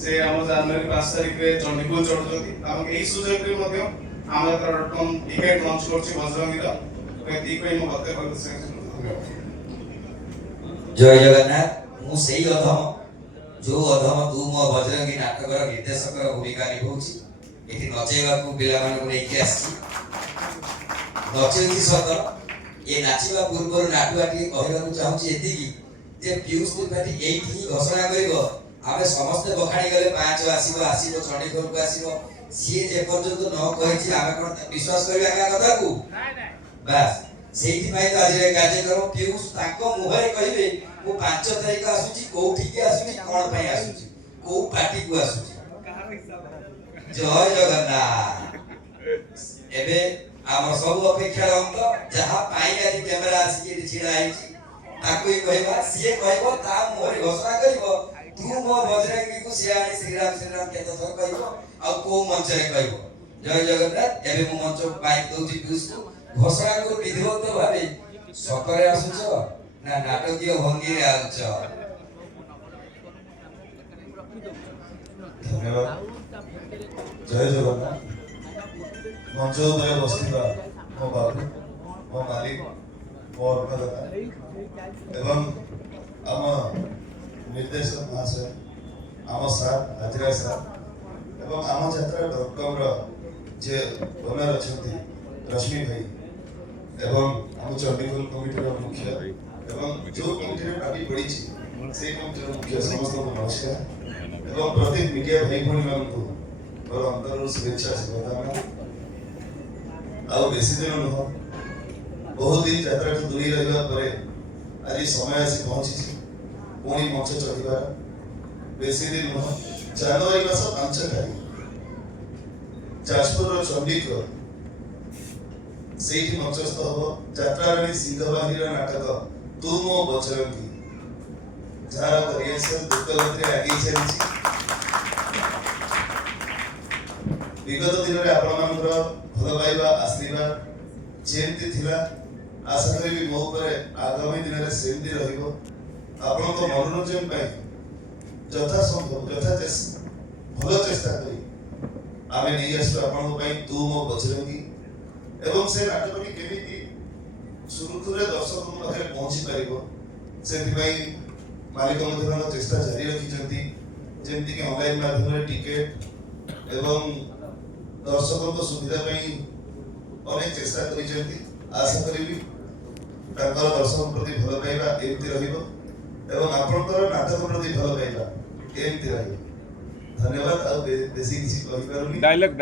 से आम जनवरी 5 तारिख रे चंडीपुर चढ़ुଛନ୍ତି ଏବଂ ଏହି ସୁଯୋଗରେ ମଧ୍ୟ ଆମ ଯାତ୍ରା.com ଟିକେଟ ଲଞ୍ଚ କରୁଛି ବଜରଙ୍ଗୀର ଏତିକି କହି ମୁଁ କଥା କହିବାକୁ ଚାହୁଁଛି। जय जगन्नाथ मु सेही अधम जो अधम तू मो बजरंगी नाटक निर्देशक भूमिका निभाऊची एठी नचेवा को पिला मानक लेके आसी नचेची सत ए नाचिबा पूर्व नाटुआटी कहबा को चाहूची एतिकी जे पीयूष त्रिपाठी एठी घोषणा करिवो आमे समस्त बखाणी गले 5 आसीबो चंडीगढ़ को आसीबो सी जे पर्यंत न कहिछि आमे कोन विश्वास करबा का कथा को बस सेठी भाई तो आज कार्यक्रम पीयूष ताको मुहरे कहिबे वो 5 तारिख आसुची कोठी के आसुची कोन पई आसुची को पार्टी को आसुची जय जगन्नाथ एबे हम सब अपेक्षा अंत जहां पाई आज कैमरा आसी के छिड़ा आइची ताको ही कहबा सीए कहबो ता मुहरे घोषणा करबो तू मो बजरंगी को सियाणी श्री राम के तो थर कहबो आ को मंच रे कहबो जय जगन्नाथ एबे मो मंच बाइक दोची पीयूष को घोषणा को विधिवत भावे सतरे आसुच ना नाटकीय भंगी रे आउच। धन्यवाद। जय जगन्नाथ। मंच उपरे बसिबा मो बाबू मो मालिक मो अर्णदाता एवं आम निर्देशक महाशय आम सार हाजरा सार एवं आम यात्रा.com जे ओनर अछंती रश्मि भाई एवं हम चंडीगढ़ कमिटी मुख्य एवं जो कमिटी पार्टी पड़ी से कमिटी मुख्य समस्त को नमस्कार एवं प्रत्येक मीडिया भाई भणी मान को और अंतर शुभेच्छा शुभकामना आ बेसी दिन न बहुत दिन यात्रा को दूरी रहबा परे आज समय आसी पहुंची पुणी मंच चढ़िबा बेसी दिन न जनवरी मास 5 तारिख जाजपुर चंडीगढ़ सेठी मंचस्थ हो यात्राराणी सिंहबाहिर नाटक तू मो बजरंगी जार करिएसन दुर्गलत्रे आगे चलिछि विगत दिन रे आपण मानकर भल पाइबा आशीर्वाद जेंति थिला आशा करी मो ऊपर आगामी दिन रे सेंति रहिबो आपण को मनोरंजन पाई यथा संभव यथा भल चेष्टा करी आमे नै आसु आपण पाई तू मो बजरंगी एवं से नाटकटी केमिति सुरुखुरे दर्शक पाखे पहुंची पारिबो सेति पई मालिक मध्यम चेष्टा जारी रखिछंती जेमति कि ऑनलाइन माध्यम रे टिकेट एवं दर्शकों को सुविधा पई अनेक चेष्टा करिछंती आशा करिबी ताकर दर्शक प्रति भल पाइबा एमति रहिबो एवं आपनकर नाटक प्रति भल पाइबा एमति रहिबो धन्यवाद। आ बेसी किछि कहि पारुनी डायलॉग